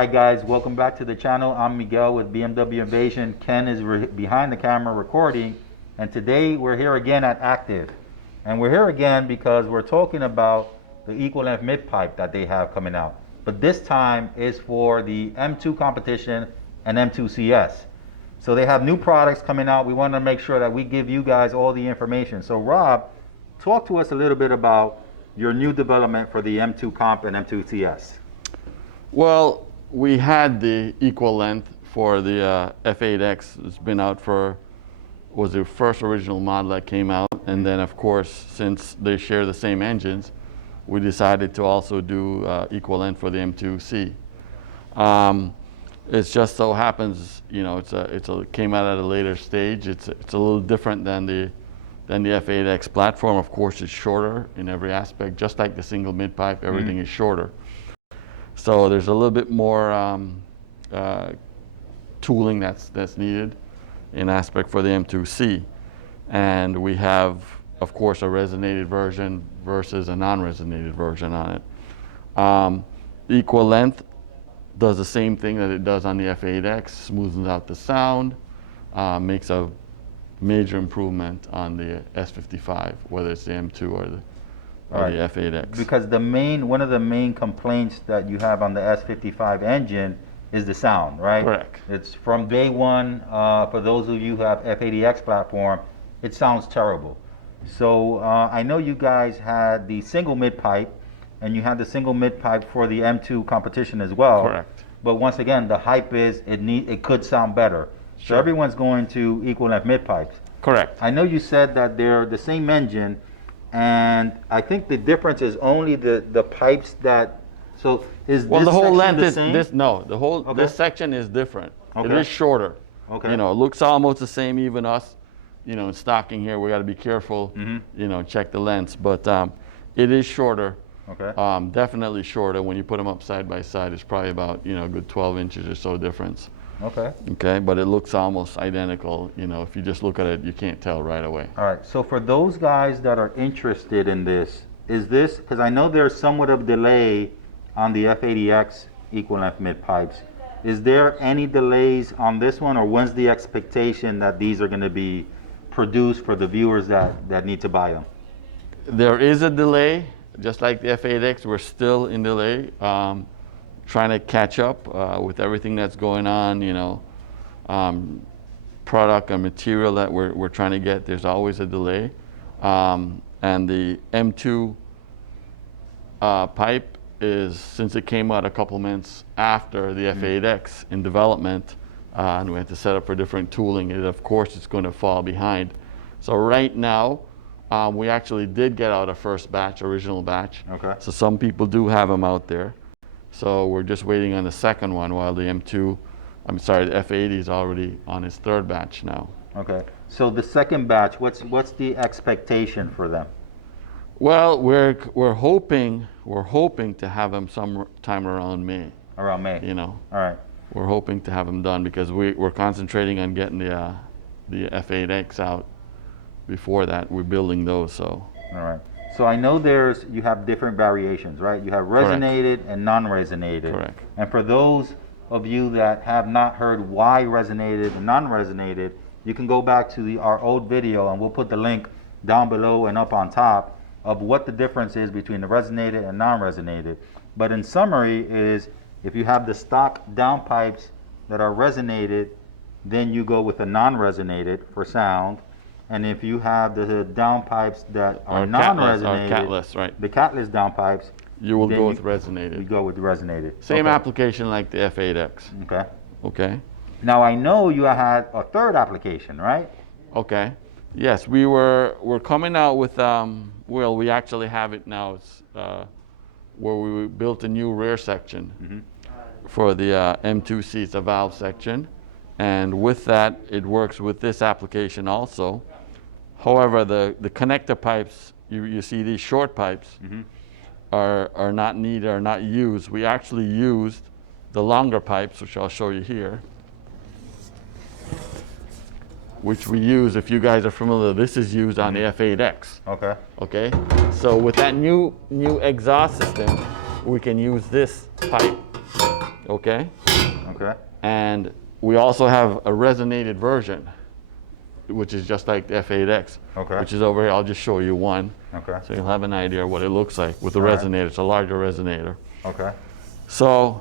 right, guys, welcome back to the channel. I'm Miguel with BMW Invasion. Ken is behind the camera recording, and today we're here again at Active. And we're here again because we're talking about the equal length mid pipe that they have coming out. But this time is for the M2 competition and M2CS. So they have new products coming out. We want to make sure that we give you guys all the information. So Rob, talk to us a little bit about your new development for the M2 Comp and M2CS. Well, we had the equal length for the F8X. It's been out was the first original model that came out. And then, of course, since they share the same engines, we decided to also do equal length for the M2C. It just so happens, you know, it came out at a later stage. It's a little different than the F8X platform. Of course, it's shorter in every aspect, just like the single mid pipe. Everything is shorter. So there's a little bit more tooling that's needed in aspect for the M2C. And we have, of course, a resonated version versus a non-resonated version on it. Equal length does the same thing that it does on the F8X, smoothens out the sound, makes a major improvement on the S55, whether it's the M2 or the F8X. Because one of the main complaints that you have on the S55 engine is the sound, right? Correct. It's from day one, for those of you who have F80X platform, it sounds terrible. So I know you guys had the single mid pipe, and you had the single mid pipe for the M2 competition as well. Correct. But once again, the hype is it could sound better. Sure. So everyone's going to equal length mid pipes. Correct. I know you said that they're the same engine, and I think the difference is only the pipes that. So is well, this the whole length the is same? this section is different. Okay. It is shorter. Okay. You know, it looks almost the same. Even us, you know, in stocking here, we got to be careful. You know, check the lengths, but it is shorter. Okay. Definitely shorter. When you put them up side by side, it's probably about, you know, a good 12 inches or so difference. Okay. Okay, but it looks almost identical. You know, if you just look at it, you can't tell right away. All right. So for those guys that are interested in this, is this because I know there's somewhat of delay on the F80X equal length mid pipes? Is there any delays on this one, or when's the expectation that these are going to be produced for the viewers that need to buy them? There is a delay, just like the F8X. We're still in delay, trying to catch up with everything that's going on. You know, product and material that we're trying to get. There's always a delay, and the M2 pipe is, since it came out a couple months after the F8X in development, and we had to set up for different tooling, of course it's going to fall behind. So right now, we actually did get out a first batch, original batch. Okay. So some people do have them out there. So we're just waiting on the second one, while the the F80 is already on its third batch now. Okay. So the second batch, what's the expectation for them? Well, we're hoping to have them sometime around May. Around May. You know. All right. We're hoping to have them done because we're concentrating on getting the F8X out. Before that, we're building those. So. All right. So I know you have different variations, right? You have resonated and non-resonated. Correct. And for those of you that have not heard why resonated and non-resonated, you can go back to our old video, and we'll put the link down below and up on top of what the difference is between the resonated and non-resonated. But in summary is, if you have the stock downpipes that are resonated, then you go with a non-resonated for sound. And if you have the downpipes that are non-resonated, catless, right? The catless downpipes, you will go with resonated. You go with resonated. Same application like the F8X. Okay. Okay. Now I know you had a third application, right? Okay. Yes, we're coming out with well, we actually have it now. It's where we built a new rear section for the M2C. It's a valve section, and with that, it works with this application also. However, the connector pipes, you see these short pipes, are not needed, are not used. We actually used the longer pipes, which I'll show you here, which we use, if you guys are familiar, this is used on the F8X. Okay. Okay, so with that new exhaust system, we can use this pipe, okay? Okay. And we also have a resonated version, which is just like the F8X, Okay. which is over here. I'll just show you one. Okay. So you'll have an idea of what it looks like with the All right. resonator. It's a larger resonator. Okay. So,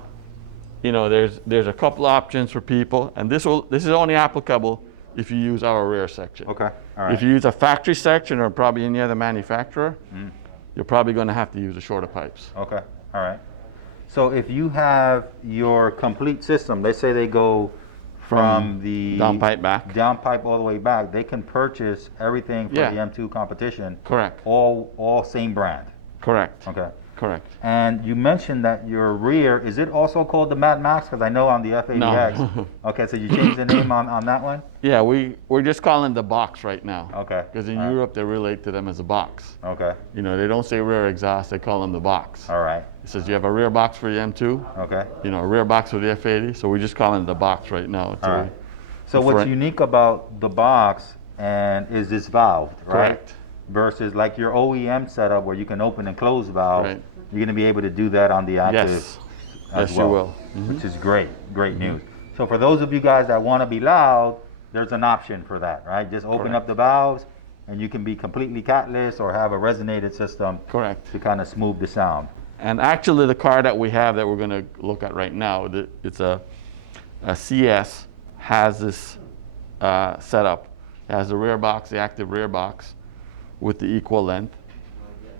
you know, there's a couple options for people, and this is only applicable if you use our rear section. Okay. All right. If you use a factory section or probably any other manufacturer, you're probably going to have to use the shorter pipes. Okay. All right. So if you have your complete system, let's say they go from the downpipe back. downpipe all the way back, they can purchase everything for Yeah. the M2 competition. Correct. All same brand. Correct. Okay. Correct. And you mentioned that your rear, is it also called the MadMax? Because I know on the F80X. No. Okay, so you changed the name on that one? Yeah, we're just calling the box right now. Okay. Because in All right. Europe, they relate to them as a box. Okay. You know, they don't say rear exhaust, they call them the box. All right. It says you have a rear box for the M2, Okay. you know, a rear box for the F80, so we're just calling it the box right now. All right. So For what's it- unique about the box and is this valved, right? Correct. Versus like your OEM setup where you can open and close valve. Right. You're going to be able to do that on the Active Yes. as Yes, well. you will. Which is great. Great news. So for those of you guys that want to be loud, there's an option for that, right? Just open up Correct. the valves and you can be completely catless or have a resonated system Correct. to kind of smooth the sound. And actually, the car that we have that we're going to look at right now, it's a CS, has this setup. It has the rear box, the active rear box with the equal length.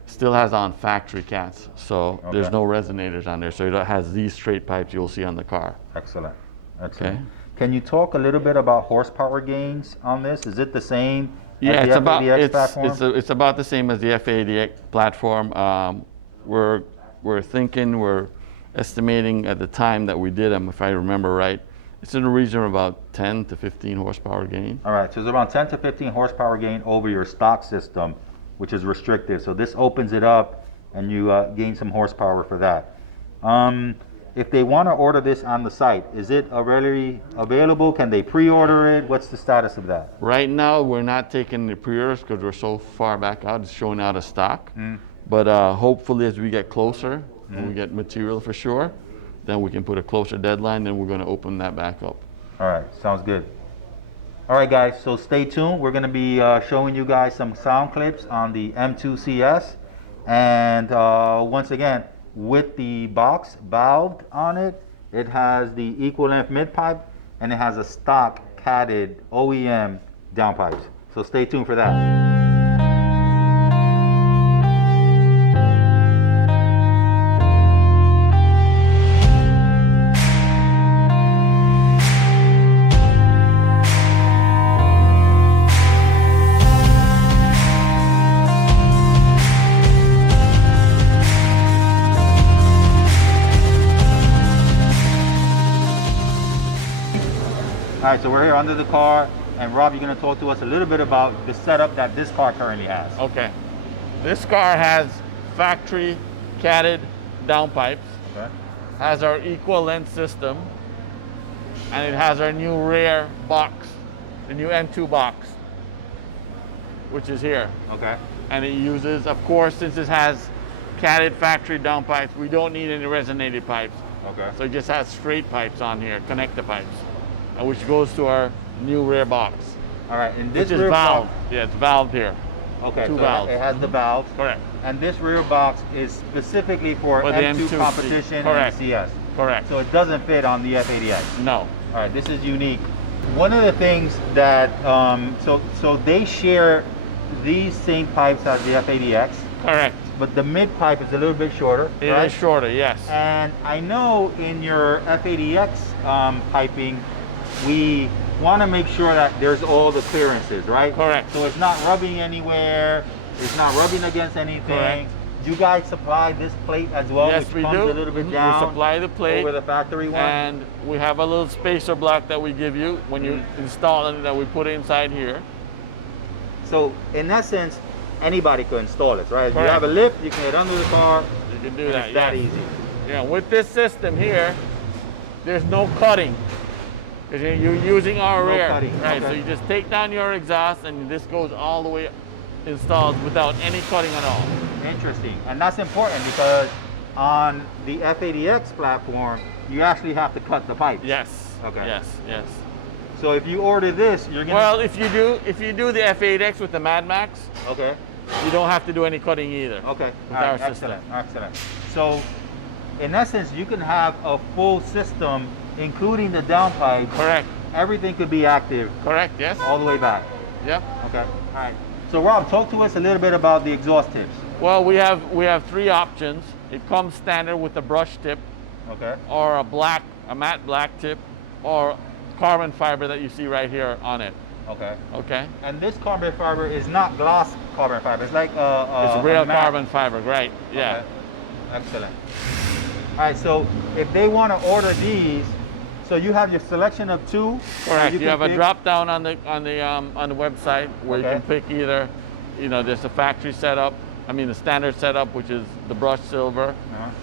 Still has on factory cats, so there's Okay. no resonators on there. So it has these straight pipes you'll see on the car. Excellent. Excellent. Okay. Can you talk a little bit about horsepower gains on this? Is it the same Yeah, as it's the about F80X platform? it's about the same as the F80X platform. We're estimating at the time that we did them, if I remember right, it's in the region of about 10 to 15 horsepower gain. All right, so it's around 10 to 15 horsepower gain over your stock system, which is restrictive. So this opens it up and you gain some horsepower for that. If they want to order this on the site, is it already available? Can they pre-order it? What's the status of that? Right now, we're not taking the pre-orders because we're so far back out, it's showing out of stock. But hopefully as we get closer, and we get material for sure, then we can put a closer deadline, then we're going to open that back up. All right, sounds good. All right, guys, so stay tuned. We're going to be showing you guys some sound clips on the M2CS. And once again, with the box valved on it, it has the equal length midpipe and it has a stock catted OEM downpipes. So stay tuned for that. All right, so we're here under the car, and Rob, you're going to talk to us a little bit about the setup that this car currently has. Okay. This car has factory catted downpipes, Okay. has our equal length system, and it has our new rear box, the new M2 box, which is here. Okay. And it uses, of course, since it has catted factory downpipes, we don't need any resonated pipes. Okay. So it just has straight pipes on here, connector pipes, which goes to our new rear box, All right, and this which is rear valved. box. Yeah, it's valved here. Okay, Two so valves. it has the valves. Correct. And this rear box is specifically for For the M2 M2 competition correct. and CS. Correct. So it doesn't fit on the F80X. No. All right, this is unique. One of the things that, so they share these same pipes as the F80X, Correct. but the mid pipe is a little bit shorter, It right? is shorter, yes. And I know in your F80X piping, we want to make sure that there's all the clearances, right? Correct. So it's not rubbing anywhere, it's not rubbing against anything. Correct. Do you guys supply this plate as well, Yes, which we comes do. a little bit We down supply the plate, over the factory one? and we have a little spacer block that we give you when you install it, that we put inside here. So in essence, anybody could install it, right? If you Correct. have a lift, you can get under the car. You can do and that. It's that yes. easy. Yeah, with this system here, there's no cutting. 'Cause you're using our No rear, cutting, right? So okay. you just take down your exhaust, and this goes all the way installed without any cutting at all. Interesting, and that's important because on the F80X platform, you actually have to cut the pipes. Yes. Okay. Yes. So if you order this, you're gonna. Well, if you do the F8X with the MadMax, Okay. you don't have to do any cutting either. Okay. With All our right. system. Excellent. So, in essence, you can have a full system, including the downpipe. Correct. Everything could be active. Correct. Yes. All the way back. Yep. Okay. All right. So Rob, talk to us a little bit about the exhaust tips. Well, we have 3 options. It comes standard with a brush tip, Okay. or a matte black tip, or carbon fiber that you see right here on it. Okay. Okay. And this carbon fiber is not gloss carbon fiber. It's like It's real a matte. carbon fiber, right? Yeah. Okay. Excellent. All right. So if they want to order these, so you have your selection of 2. Correct. You You can have a pick- drop down on the website where you Okay. can pick either, there's a factory setup. I mean the standard setup, which is the brushed silver,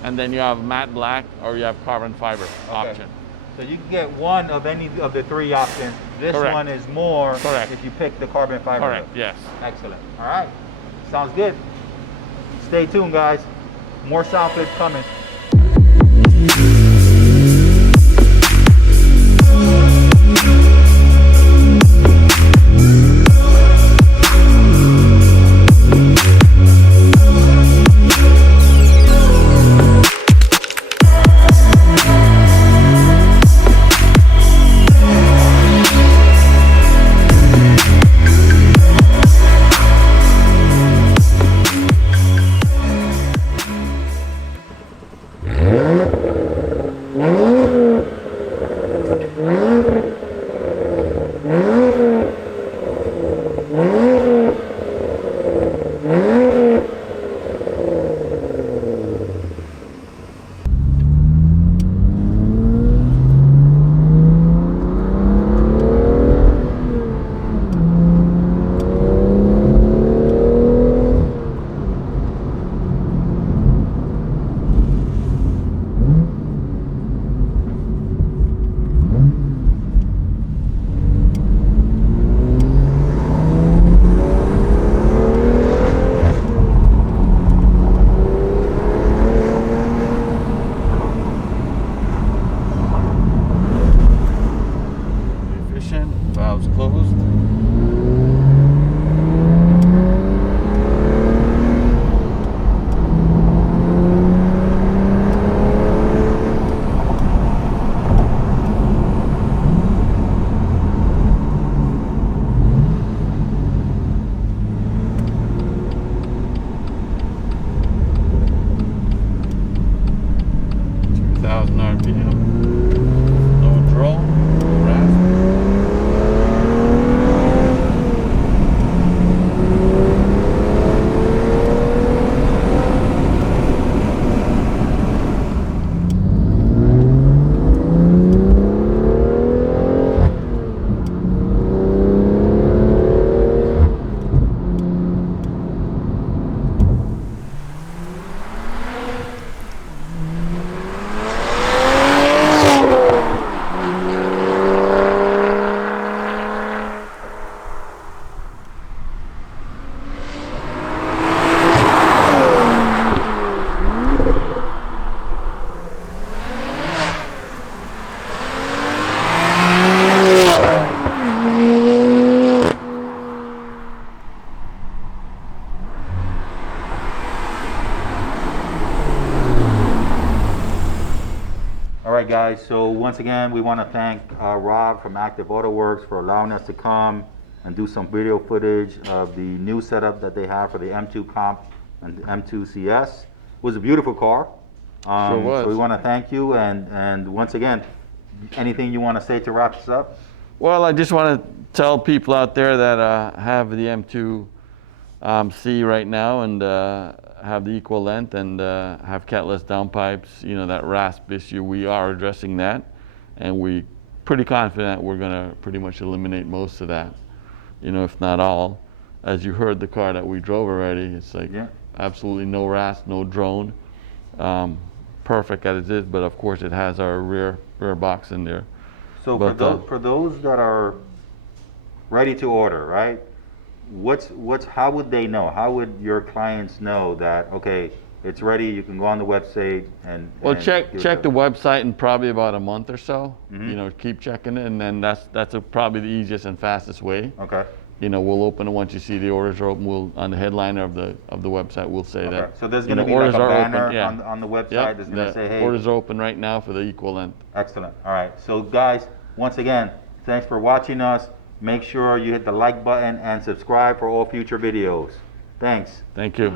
and then you have matte black, or you have carbon fiber Okay. option. So you can get one of any of the 3 options. This Correct. one is more Correct. if you pick the carbon fiber. Correct. Yes. Excellent. All right. Sounds good. Stay tuned, guys. More sound clips coming. Efficient. Valves closed. RPM. No drone, no rasp. All right, guys, so once again, we want to thank Rob from Active Autowerke for allowing us to come and do some video footage of the new setup that they have for the M2 Comp and the M2CS. It was a beautiful car. Sure was. So we want to thank you, and once again, anything you want to say to wrap this up? Well, I just want to tell people out there that have the M2C right now and have the equal length and have catless downpipes, you know, that rasp issue, we are addressing that, and we pretty confident we're going to pretty much eliminate most of that, you know, if not all. As you heard the car that we drove already, it's like absolutely no rasp, no drone, perfect as it is, but of course it has our rear box in there. So But, for those that are ready to order, right? How would they know? How would your clients know that, okay, it's ready. You can go on the website and Well, and check do it check there. the website in probably about a month or so. Mhm. You know, keep checking it, and then that's probably the easiest and fastest way. Okay. You know, we'll open it once you see the orders are open. We'll on the headliner of the website, we'll say Okay. that. So there's you going to know, be like orders a are banner open, yeah. on the website Yep, that's going to say, hey. orders are open right now for the equal length. Excellent. All right. So guys, once again, thanks for watching us. Make sure you hit the like button and subscribe for all future videos. Thanks. Thank you.